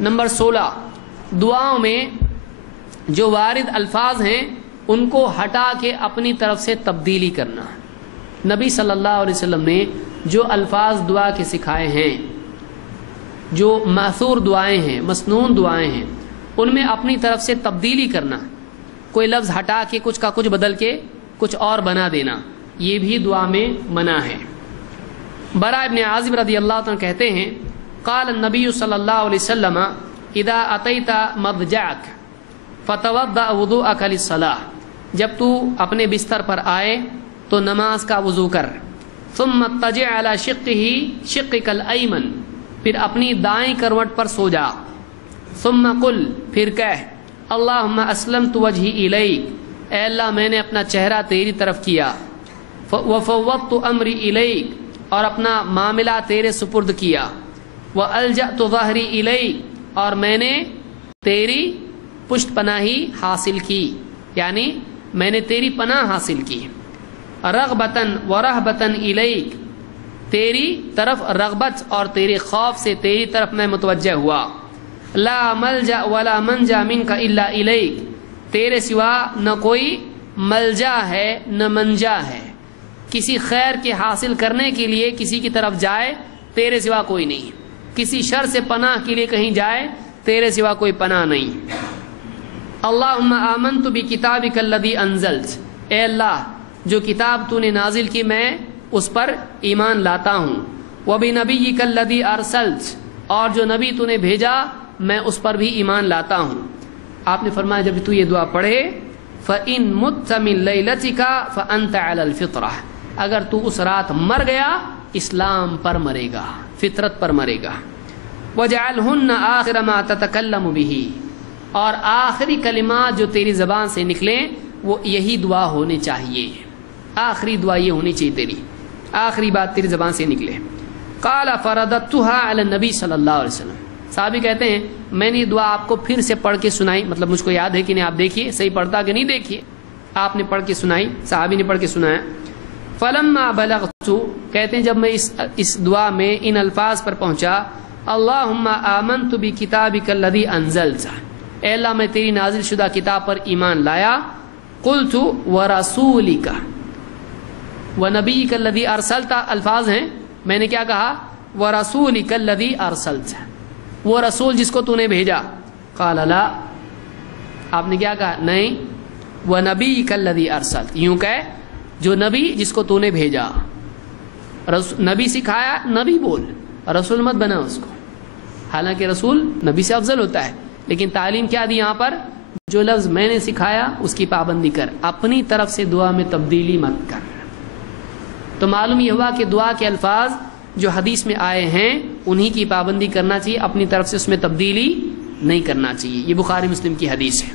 Number 16، دعاؤں میں جو وارد الفاظ ہیں ان کو ہٹا کے اپنی طرف سے تبدیلی کرنا۔ نبی صلی اللہ علیہ وسلم نے جو الفاظ دعا کے سکھائے ہیں، جو مأثور دعائیں ہیں، مسنون دعائیں ہیں، ان میں اپنی طرف سے تبدیلی کرنا، کوئی لفظ ہٹا کے کچھ کا کچھ بدل کے کچھ اور بنا دینا، یہ بھی دعا میں منع ہے۔ برا ابن عازب رضی اللہ عنہ کہتے ہیں قال النبی صلی اللہ علیہ وسلم اذا اتیت مضجعک فتوضأ وضوءک للصلاۃ، جب تو اپنے بستر پر آئے تو نماز کا وضو کر، ثم اضطجع علی شقک الایمن، پھر اپنی دائیں کروٹ پر سو جا، ثم قل، پھر کہہ اللہم اسلمت وجہی الیک، اے اللہ میں نے اپنا چہرہ تیری طرف کیا، وفوضت امری الیک، اور اپنا معاملہ تیرے سپرد کیا، والجأت ظہری الیک، اور میں نے تیری پشت پناہی حاصل کی، یعنی میں نے تیری پناہ حاصل کی، رغبتاً ورہبتاً الیک، تیری طرف رغبت اور تیرے خوف سے تیری طرف میں متوجہ ہوا، لا ملجا ولا منجا منک الا الیک، تیرے سوا نہ کوئی ملجا ہے نہ منجا ہے، کسی خیر کے حاصل کرنے کے لیے کسی کی طرف جائے تیرے سوا کوئی نہیں، کسی شر سے پناہ کے لیے کہیں جائے تیرے سوا کوئی پناہ نہیں۔ اللہم آمنت بکتابک الذی انزلت، اے اللہ جو کتاب تو نے نازل کی میں اس پر ایمان لاتا ہوں، وبنبیک الذی ارسلت، اور جو نبی تو نے بھیجا میں اس پر بھی ایمان لاتا ہوں۔ آپ نے فرمایا جب تو یہ دعا پڑھے فَإِن مُتَّ مِن لَيْلَتِكَ فَأَنْتَ عَلَى الْفِطْرَةِ، اگر تو اس رات مر گیا اسلام پر مرے گا، فطرت پر مرے گا۔ وَجَعَلْهُنَّ آخِرَ مَا تَتَكَلَّمُ بِهِ، اور آخری کلمات جو تیری زبان سے نکلیں وہ یہی دعا ہونی چاہیے، آخری دعا یہ ہونی چاہیے، تیری آخری بات تیری زبان سے نکلے۔ قَالَ فَرَدَدْتُهَا عَلَى النَّبِي صلی اللہ علیہ وسلم، صحابی کہتے ہیں میں نے یہ دعا آپ کو پھر سے پڑھ کے سنائی، مطلب مجھ کو یاد ہے کہ نہیں، آپ دیکھیے صحیح پڑھتا کہ نہیں، دیکھیے آپ نے پڑھ کے سنائی، صحابی نے پڑھ کے سنایا۔ فلما بلغت، کہتے ہیں جب میں اس دعا میں ان الفاظ پر پہنچا، اللہم آمنت بکتابک الذی انزلت، اے اللہ میں تیری نازل شدہ کتاب پر ایمان لایا، قلت ورسولک ونبیک الذی ارسلت، الفاظ ہیں، میں نے کیا کہا، ورسولک الذی ارسلت، وہ رسول جس کو تو نے بھیجا، قال لا، آپ نے کیا کہا، نہیں، وَنَبِيِّكَ الَّذِي أَرْسَلْتَ، یوں کہ جو نبی جس کو تو نے بھیجا، نبی سکھایا نبی بول، رسول مت بنا اس کو، حالانکہ رسول نبی سے افضل ہوتا ہے، لیکن تعلیم کیا دی یہاں پر، جو لفظ میں نے سکھایا اس کی پابندی کر، اپنی طرف سے دعا میں تبدیلی مت کر۔ تو معلوم یہ ہوا کہ دعا کے الفاظ جو حدیث میں آئے ہیں انہی کی پابندی کرنا چاہیے، اپنی طرف سے اس میں تبدیلی نہیں کرنا چاہیے، یہ بخاری مسلم کی حدیث ہے۔